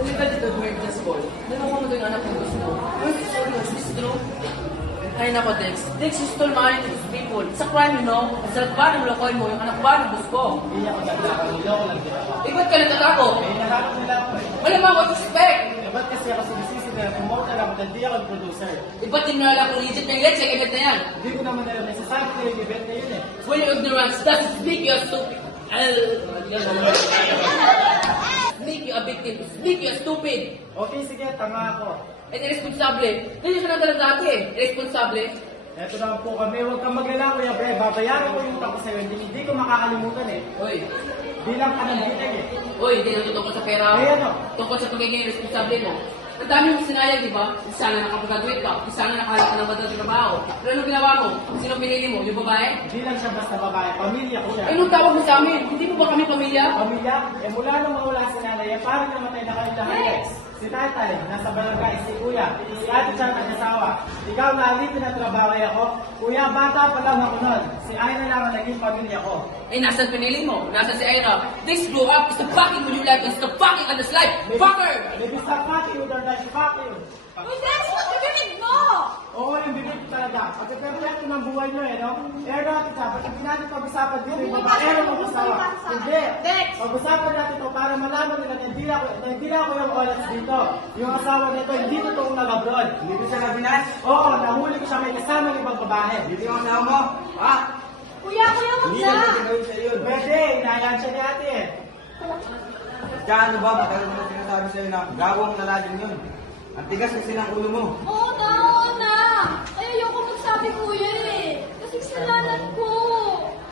Deliver dito during the school. Nakuha mo doon anak ng gusto. Ay, sorry, is this true? Ay, nako, Dex. Dex, you stole money to these people. It's a crime, you know. Sa ba ng lokoy mo, yung anak ba ng gusto ko? Hindi ako nagkakang niloko lang din ako. Eh, ba't ka natatakot? Eh, nahanap nila ako eh. Wala ba ako expect? Eh, ba't kasi ako sinisisi na promoter ako dahil di ako yung producer? Eh, ba't tinala kung legit ng let's check event na yan? Hindi ko naman alam, nagsasabi ko yung event na yun eh. When you're ignorant, that's speak you are stupid. Make you a victim. Speak you are stupid. Okay, sige, tama ako. Eh, irresponsable. Ganyan ka na talaga dati. Irresponsable. Eto naman po kami, huwag kang maglala Kuya Bre, babayaran ko yung utang ko sa'yo, hindi ko makakalimutan eh. Uy. Bilang ka ng bitag eh. Uy, hindi na tungkol sa pera. Eh, ano? Tungkol sa pagiging irresponsable mo. Ang dami mong sinayang, di ba? Isa na nakapag-graduate ka. Isa na nakahanap ka ng magandang trabaho. Pero anong ginawa mo? Sino pinili mo? Yung babae? Hindi lang siya basta babae, pamilya ko siya. Eh, nung tawag mo sa amin, hindi mo ba kami pamilya? Pamilya? Eh mula nung mawala si nanay, eh parang namatay na kayo lahat. Si tatay, nasa barangay, si kuya, si ate siya nag-asawa. Ikaw naalipin na trabaho ako. Kuya, bata pa lang ako nun. Si Aina lang ang naging pamilya ko. Eh, nasan pinili mo? Nasa si Ira. This grew up is the fucking with your life. It's the fucking on this life. Fucker! Maybe stop fucking with her life, fuck you. Uy, Dex, ba't bibig mo? Oo, yung bibig ko talaga. Pagkakabalik ko ng buhay nyo eh, no? Eh, natin siya, ba't hindi natin pag-usapan dito yung babae na mag-usawa? Hindi. Dex! Pag-usapan natin ito para malaman nila na hindi na ako yung oras dito. Yung asawa nito, hindi totoong nag-abroad. Hindi ko siya nabinas. Oo, nahuli ko siya may kasama ng ibang babae. Hindi ko asawa mo. Ha? Kuya, wag Hindi siya. na natin gawin sa yun. Pwede, inayan siya ni ate eh. Tsaka ano ba, matagal mo na sinasabi sa'yo na gawang lalagin yun. Ang tigas kasi ng ulo mo. Oo na. Ay, ayoko magsabi, kuya eh. Kasi kasalanan ko.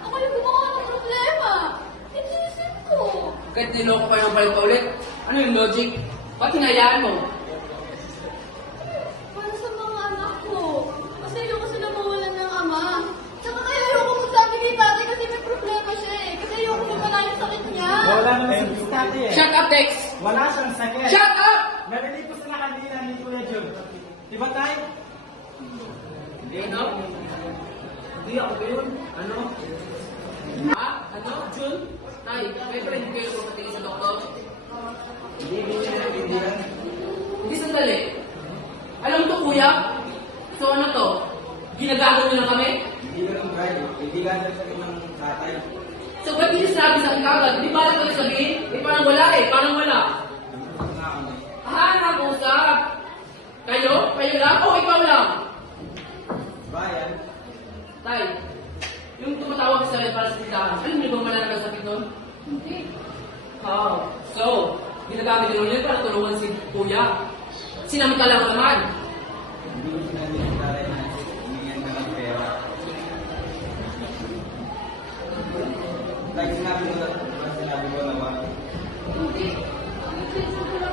Ako yung gumawa ng problema. Inisip ko. Kahit niloko pa yung balik ulit. Ano yung logic? Ba't hinayaan mo? Para sa mga anak ko. Kasi ayoko sila mawalan ng ama. Saka kaya ayoko magsabi kay tatay kasi may problema siya eh. Kasi ayoko lumala yung sakit niya. Wala naman si ate eh. Shut up, Dex! Wala siyang sakit. Shut up! Narinig ko sa kanina ni Kuya Jun. Diba tayo? Hindi, no? Hindi ako ba yun? Ano? Ha? Ano? Jun? Tay, may friend kayo kung patingin sa doktor? Hindi mo siya nabindihan. Hindi sandali. Alam mo to, kuya? So ano to? Ginagago nyo lang kami? Hindi ka ng bride. Hindi ka na sabi ng tatay. So ba't hindi sinabi sa akin kagad? Di ba alam ko sabihin? Eh parang wala eh, parang wala. Ano nga kami? Nag-usap. Kayo? Kayo lang? O ikaw lang? Bayan. Tay, yung tumatawag sa akin para sa tindahan, alam niyo bang wala na sakit nun? Hindi. Oh, so, ginagamit nyo yun para tulungan si kuya. Sinamantala mo naman. Hindi ko sinabi ng tatay na humingan ka ng pera. Like sinabi mo na, sinabi ko na ba? Hindi. Hindi ko